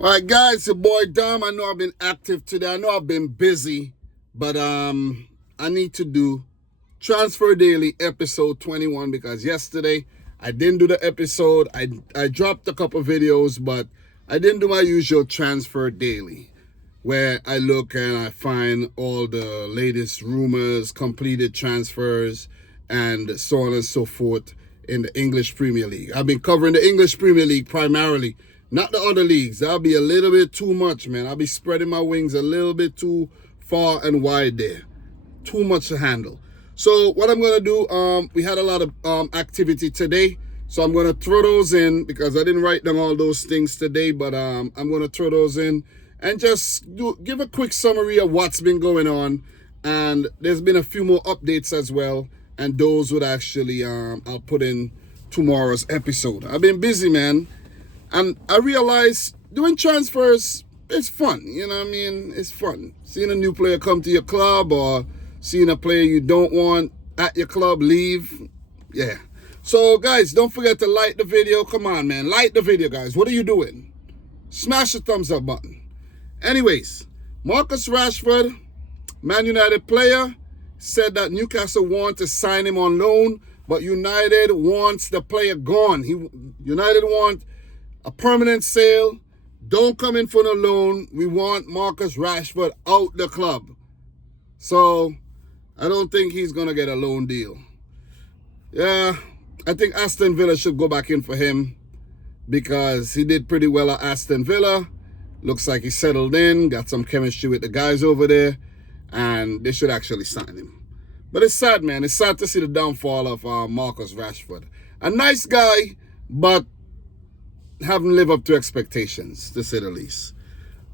All right, guys, your boy Dom. I know I've been active today. I know I've been busy, but I need to do Transfer Daily episode 21 because yesterday I didn't do the episode. I dropped a couple videos, but I didn't do my usual Transfer Daily where I look and I find all the latest rumors, completed transfers, and so on and so forth in the English Premier League. I've been covering the English Premier League primarily, not the other leagues. That'll be a little bit too much, man. I'll be spreading my wings a little bit too far and wide there. Too much to handle. So what I'm going to do, we had a lot of activity today. So I'm going to throw those in because I didn't write down all those things today. But I'm going to throw those in and just give a quick summary of what's been going on. And there's been a few more updates as well. And those would actually, I'll put in tomorrow's episode. I've been busy, man. And I realized doing transfers, it's fun. You know what I mean? It's fun. Seeing a new player come to your club or seeing a player you don't want at your club leave. Yeah. So, guys, don't forget to like the video. Come on, man. Like the video, guys. What are you doing? Smash the thumbs up button. Anyways, Marcus Rashford, Man United player, said that Newcastle want to sign him on loan, but United wants the player gone. United want a permanent sale. Don't come in for no loan. We want Marcus Rashford out the club. So I don't think he's going to get a loan deal. Yeah, I think Aston Villa should go back in for him because he did pretty well at Aston Villa. Looks like he settled in, got some chemistry with the guys over there, and they should actually sign him. But it's sad, man. It's sad to see the downfall of Marcus Rashford. A nice guy, but haven't lived up to expectations, to say the least.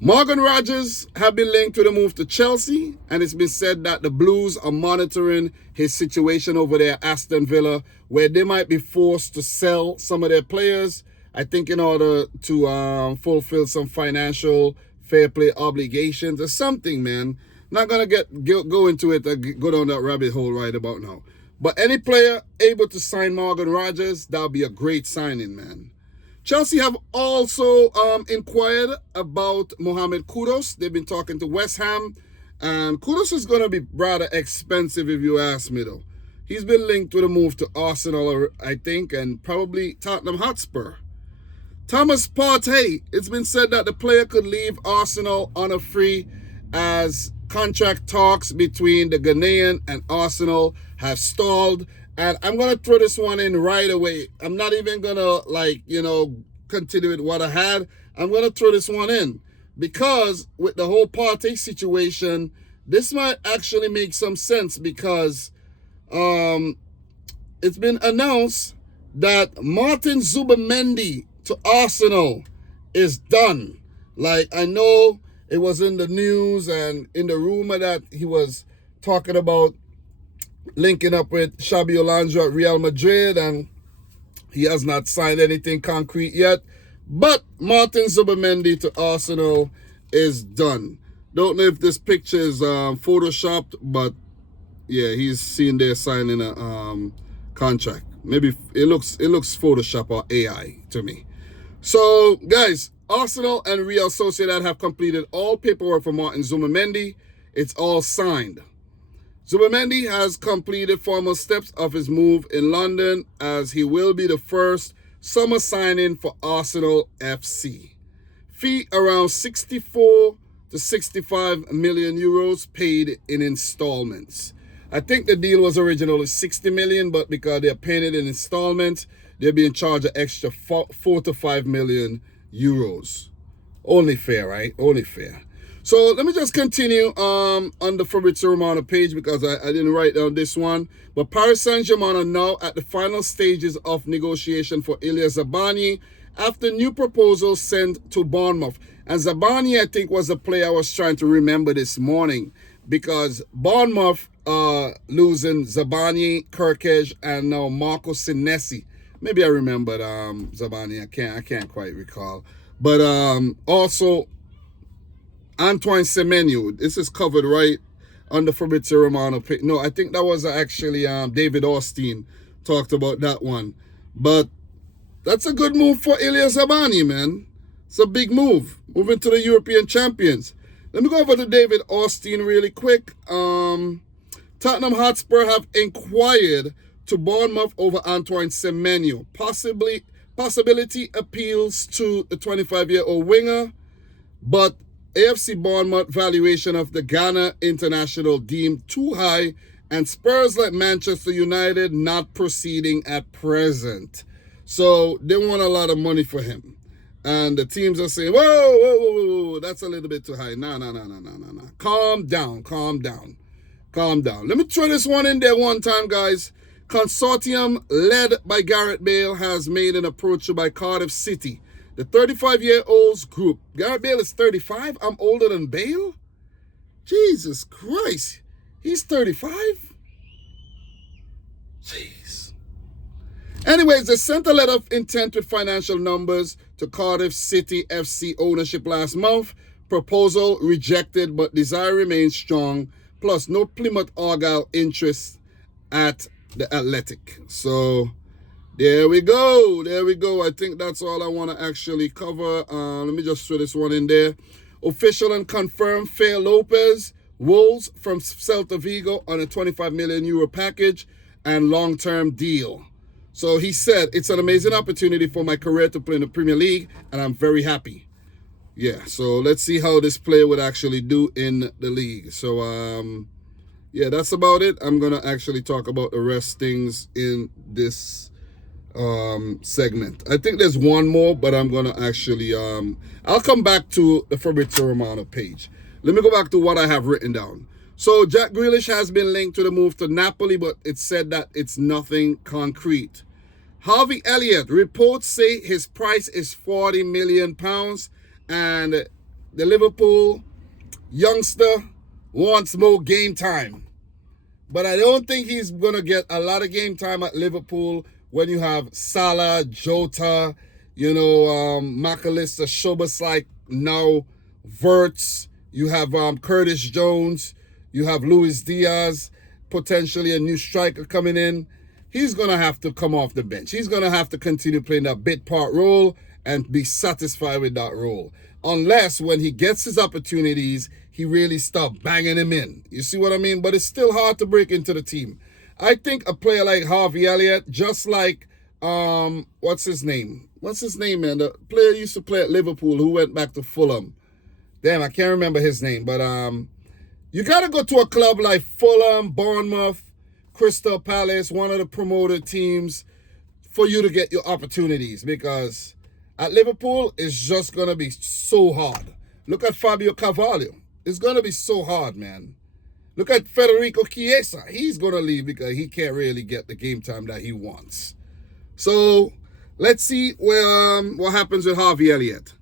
Morgan Rogers have been linked to the move to Chelsea, and it's been said that the Blues are monitoring his situation over there at Aston Villa, where they might be forced to sell some of their players, I think in order to fulfill some financial fair play obligations or something, man. Not going to go into it and go down that rabbit hole right about now. But any player able to sign Morgan Rogers, that'll be a great signing, man. Chelsea have also inquired about Mohamed Kudus. They've been talking to West Ham. And Kudus is going to be rather expensive if you ask me, though. He's been linked with a move to Arsenal, I think, and probably Tottenham Hotspur. Thomas Partey, it's been said that the player could leave Arsenal on a free as contract talks between the Ghanaian and Arsenal have stalled. And I'm going to throw this one in right away. I'm not even going to, continue with what I had. I'm going to throw this one in because with the whole Partey situation, this might actually make some sense because it's been announced that Martin Zubimendi to Arsenal is done. I know it was in the news and in the rumor that he was talking about linking up with Xabi Alonso at Real Madrid, and he has not signed anything concrete yet. But Martin Zubimendi to Arsenal is done. Don't know if this picture is photoshopped, but yeah, he's seen there signing a contract. Maybe it looks Photoshop or AI to me. So, guys, Arsenal and Real Sociedad have completed all paperwork for Martin Zubimendi. It's all signed. Zubimendi has completed formal steps of his move in London as he will be the first summer signing for Arsenal FC. Fee around 64 to 65 million euros paid in installments. I think the deal was originally 60 million, but because they're paying it in installments, they're being charged an extra 4 to 5 million euros. Only fair, right? Only fair. So let me just continue on the Fabrizio Romano page because I didn't write down this one. But Paris Saint-Germain are now at the final stages of negotiation for Ilya Zabani after new proposals sent to Bournemouth. And Zabani, I think, was the player I was trying to remember this morning because Bournemouth losing Zabani, Kerkez, and now Marco Senesi. Maybe I remembered Zabani. I can't quite recall. But also Antoine Semenyo. This is covered right on the Fabrizio Romano page. No, I think that was actually David Austin talked about that one. But that's a good move for Ilya Zabani, man. It's a big move. Moving to the European champions. Let me go over to David Austin really quick. Tottenham Hotspur have inquired to Bournemouth over Antoine Semenyo. Possibility appeals to the 25-year-old winger, but AFC Bournemouth valuation of the Ghana international deemed too high, and Spurs like Manchester United not proceeding at present. So they want a lot of money for him. And the teams are saying, whoa, that's a little bit too high. No. Calm down. Let me throw this one in there one time, guys. Consortium led by Gareth Bale has made an approach by Cardiff City. The 35-year-olds group. Gareth Bale is 35? I'm older than Bale? Jesus Christ. He's 35? Jeez. Anyways, they sent a letter of intent with financial numbers to Cardiff City FC ownership last month. Proposal rejected, but desire remains strong. Plus, no Plymouth Argyle interest at the Athletic. So, there we go. I think that's all I want to actually cover. Let me just throw this one in there. Official and confirmed Fair Lopez, Wolves from Celta Vigo on a 25 million euro package and long-term deal. So he said, it's an amazing opportunity for my career to play in the Premier League, and I'm very happy. Yeah, so let's see how this player would actually do in the league. So, yeah, that's about it. I'm going to actually talk about the rest things in this segment. I think there's one more, but I'm going to actually, I'll come back to the Fabrizio Romano page. Let me go back to what I have written down. So Jack Grealish has been linked to the move to Napoli, but it's said that it's nothing concrete. Harvey Elliott, reports say his price is £40 million, and the Liverpool youngster wants more game time. But I don't think he's going to get a lot of game time at Liverpool when you have Salah, Jota, McAllister, Szoboszlai, now Wirtz. You have Curtis Jones. You have Luis Diaz, potentially a new striker coming in. He's going to have to come off the bench. He's going to have to continue playing that bit part role and be satisfied with that role. Unless when he gets his opportunities, he really starts banging him in. You see what I mean? But it's still hard to break into the team. I think a player like Harvey Elliott, just like, what's his name? Man? The player used to play at Liverpool who went back to Fulham. Damn, I can't remember his name. But you got to go to a club like Fulham, Bournemouth, Crystal Palace, one of the promoted teams, for you to get your opportunities. Because at Liverpool, it's just going to be so hard. Look at Fabio Carvalho. It's going to be so hard, man. Look at Federico Chiesa. He's going to leave because he can't really get the game time that he wants. So, let's see what happens with Harvey Elliott.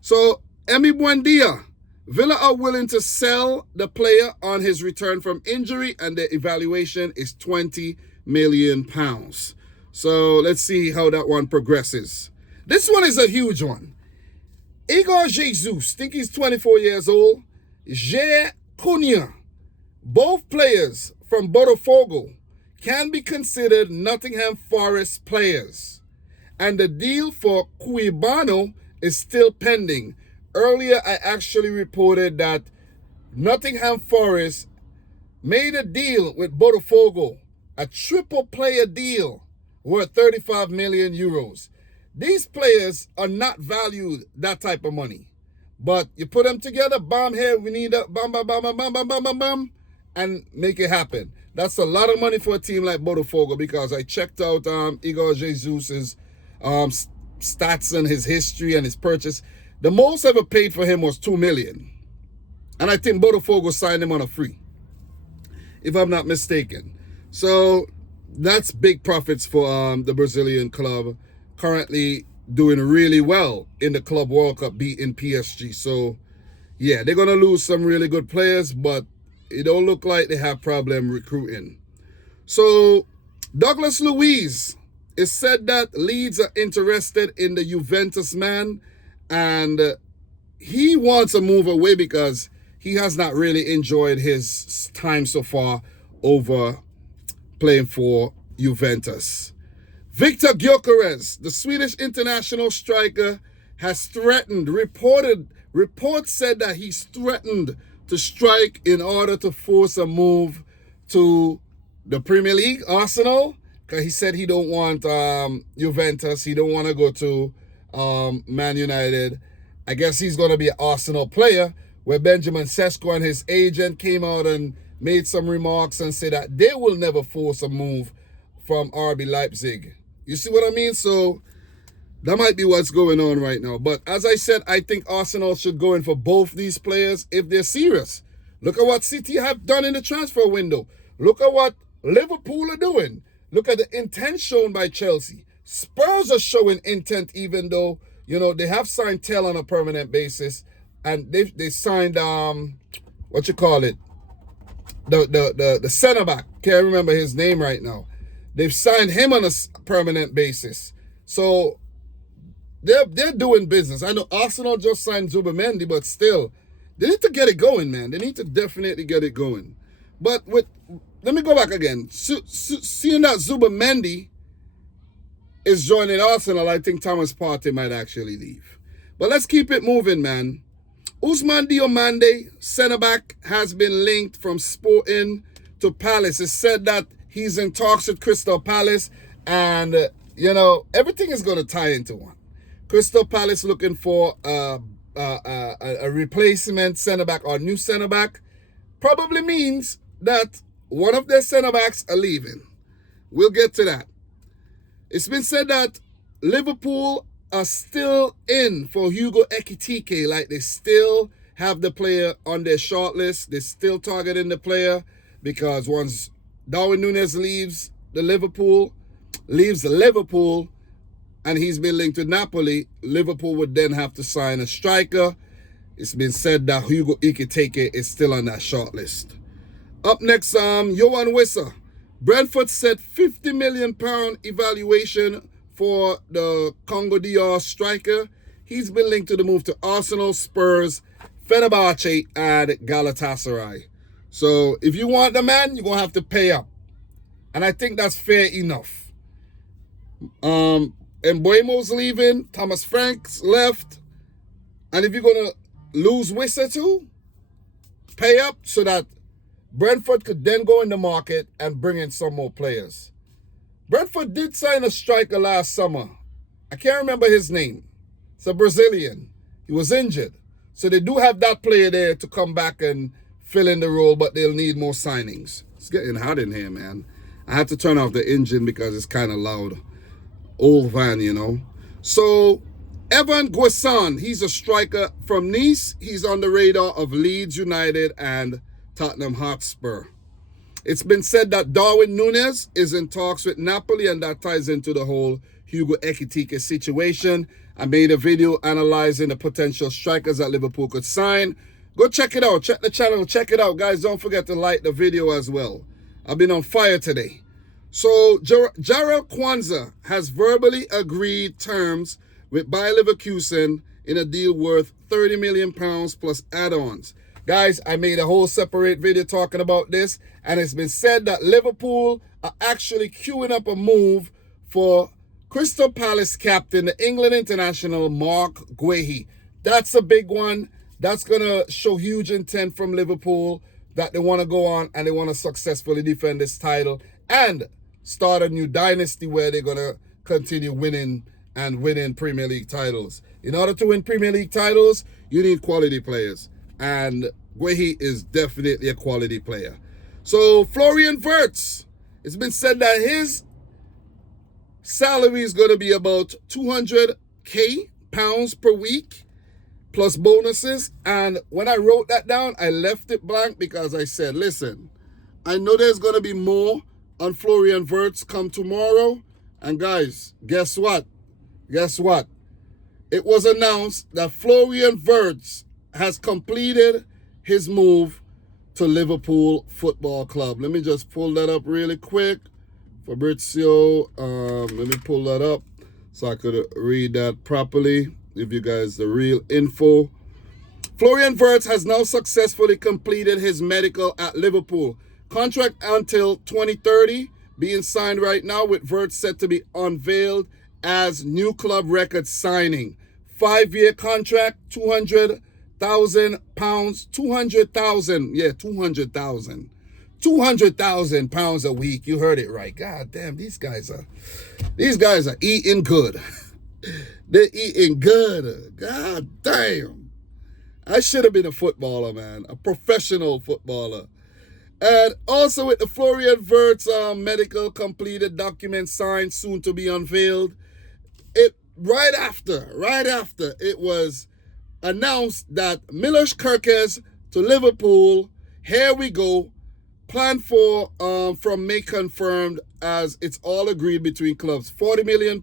So, Emi Buendia. Villa are willing to sell the player on his return from injury, and the evaluation is £20 million. So, let's see how that one progresses. This one is a huge one. Igor Jesus, think he's 24 years old. Jair Cunha. Both players from Botafogo can be considered Nottingham Forest players. And the deal for Cuibano is still pending. Earlier, I actually reported that Nottingham Forest made a deal with Botafogo, a triple player deal worth 35 million euros. These players are not valued that type of money. But you put them together, bam, here, we need a bam, bam, bam, bam, bam, bam, bam, bam, bam, and make it happen. That's a lot of money for a team like Botafogo, because I checked out Igor Jesus' stats and his history and his purchase. The most ever paid for him was $2 million. And I think Botafogo signed him on a free, if I'm not mistaken. So that's big profits for the Brazilian club, currently doing really well in the Club World Cup, beating PSG. So, yeah, they're going to lose some really good players, but it don't look like they have problem recruiting. So, Douglas Luiz, it's said that Leeds are interested in the Juventus man, and he wants to move away because he has not really enjoyed his time so far over playing for Juventus. Viktor Gyökeres, the Swedish international striker, has threatened, reports said that he's threatened to strike in order to force a move to the Premier League, Arsenal, because he said he don't want Juventus, he don't want to go to Man United. I guess he's going to be an Arsenal player, where Benjamin Sesko and his agent came out and made some remarks and said that they will never force a move from RB Leipzig. You see what I mean? So that might be what's going on right now. But as I said, I think Arsenal should go in for both these players if they're serious. Look at what City have done in the transfer window. Look at what Liverpool are doing. Look at the intent shown by Chelsea. Spurs are showing intent, even though, you know, they have signed Tell on a permanent basis. And they signed, what you call it? The center back. Can't remember his name right now. They've signed him on a permanent basis. So they're doing business. I know Arsenal just signed Zubimendi, but still, they need to get it going, man. They need to definitely get it going. But let me go back again. Seeing that Zubimendi is joining Arsenal, I think Thomas Partey might actually leave. But let's keep it moving, man. Ousmane Diomande, centre-back, has been linked from Sporting to Palace. It's said that he's in talks with Crystal Palace, and, you know, everything is going to tie into one. Crystal Palace looking for a replacement centre-back or new centre-back probably means that one of their centre-backs are leaving. We'll get to that. It's been said that Liverpool are still in for Hugo Ekitike, like they still have the player on their shortlist. They're still targeting the player because once Darwin Núñez leaves Liverpool, and he's been linked with Napoli, Liverpool would then have to sign a striker. It's been said that Hugo Ekitike is still on that shortlist. Up next, Yohan Wissa. Brentford set £50 million evaluation for the Congo DR striker. He's been linked to the move to Arsenal, Spurs, Fenerbahce, and Galatasaray. So if you want the man, you're going to have to pay up. And I think that's fair enough. Mbuemo's leaving. Thomas Frank's left. And if you're going to lose Wissa too, pay up so that Brentford could then go in the market and bring in some more players. Brentford did sign a striker last summer. I can't remember his name. It's a Brazilian. He was injured. So they do have that player there to come back and fill in the role, but they'll need more signings. It's getting hot in here, man. I had to turn off the engine because it's kind of loud. Old van, you know. So Evan Guesson, he's a striker from Nice. He's on the radar of Leeds United and Tottenham Hotspur. It's been said that Darwin Núñez is in talks with Napoli, and that ties into the whole Hugo Ekitike situation. I made a video analyzing the potential strikers that Liverpool could sign. Go check it out. Check the channel. Check it out. Guys, don't forget to like the video as well. I've been on fire today. So, Jarrell Kwanzaa has verbally agreed terms with Bayer Leverkusen in a deal worth £30 million plus add-ons. Guys, I made a whole separate video talking about this, and it's been said that Liverpool are actually queuing up a move for Crystal Palace captain, the England international Mark Guehi. That's a big one. That's going to show huge intent from Liverpool that they want to go on and they want to successfully defend this title and start a new dynasty where they're going to continue winning Premier League titles. In order to win Premier League titles, you need quality players. And Guehi is definitely a quality player. So Florian Wirtz, it's been said that his salary is going to be about £200,000 per week plus bonuses. And when I wrote that down, I left it blank because I said, listen, I know there's going to be more on Florian Wirtz come tomorrow. And guys, guess what? Guess what? It was announced that Florian Wirtz has completed his move to Liverpool Football Club. Let me just pull that up really quick. Fabrizio, let me pull that up so I could read that properly. Give you guys the real info. Florian Wirtz has now successfully completed his medical at Liverpool. Contract until 2030, being signed right now with Wirtz set to be unveiled as new club record signing. 5-year contract, £200,000, 200,000, yeah, 200,000. £200,000 a week. You heard it right. God damn, these guys are eating good. They're eating good. God damn. I should have been a footballer, man. A professional footballer. And also with the Florian Wirtz medical completed document signed, soon to be unveiled. Right after it was announced that Wirtz Kerkez to Liverpool. Here we go. Plan for from May confirmed, as it's all agreed between clubs. £40 million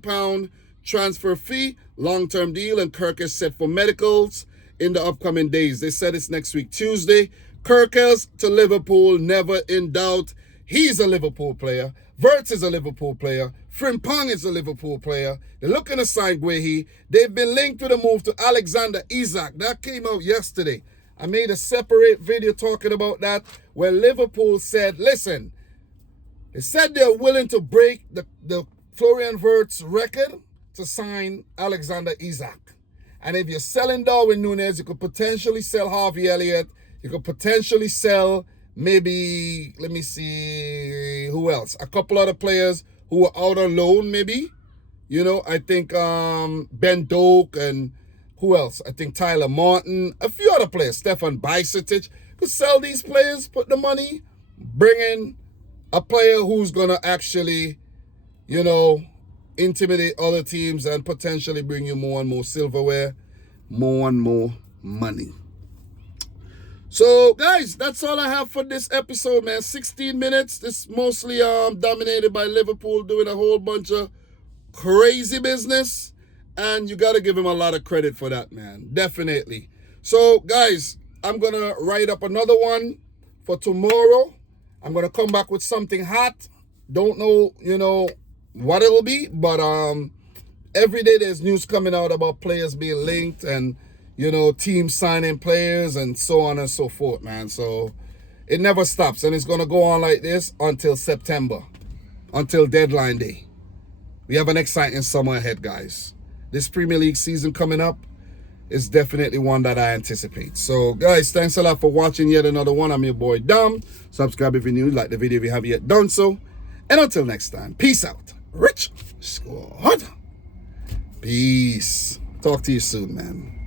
transfer fee, long-term deal, and Kerkez set for medicals in the upcoming days. They said it's next week, Tuesday. Kerkez to Liverpool, never in doubt. He's a Liverpool player. Wirtz is a Liverpool player. Frimpong is a Liverpool player. They're looking to sign Guehi. They've been linked with a move to Alexander Isak. That came out yesterday. I made a separate video talking about that, where Liverpool said, listen, they said they're willing to break the Florian Wirtz record to sign Alexander Isak. And if you're selling Darwin Núñez, you could potentially sell Harvey Elliott. You could potentially sell maybe, let me see, who else? A couple other players who are out on loan maybe. You know, I think Ben Doak and who else? I think Tyler Martin, a few other players, Stefan Bajcetic. Could sell these players, put the money, bring in a player who's going to actually, you know, intimidate other teams and potentially bring you more and more silverware, more and more money. So, guys, that's all I have for this episode, man. 16 minutes. This mostly dominated by Liverpool doing a whole bunch of crazy business. And you got to give him a lot of credit for that, man. Definitely. So, guys, I'm going to write up another one for tomorrow. I'm going to come back with something hot. Don't know, you know, what it'll be. But every day there's news coming out about players being linked and, you know, teams signing players and so on and so forth, man. So it never stops. And it's going to go on like this until September, until deadline day. We have an exciting summer ahead, guys. This Premier League season coming up is definitely one that I anticipate. So, guys, thanks a lot for watching yet another one. I'm your boy, Dom. Subscribe if you're new. Like the video if you haven't yet done so. And until next time, peace out. Rich Squad. Peace. Talk to you soon, man.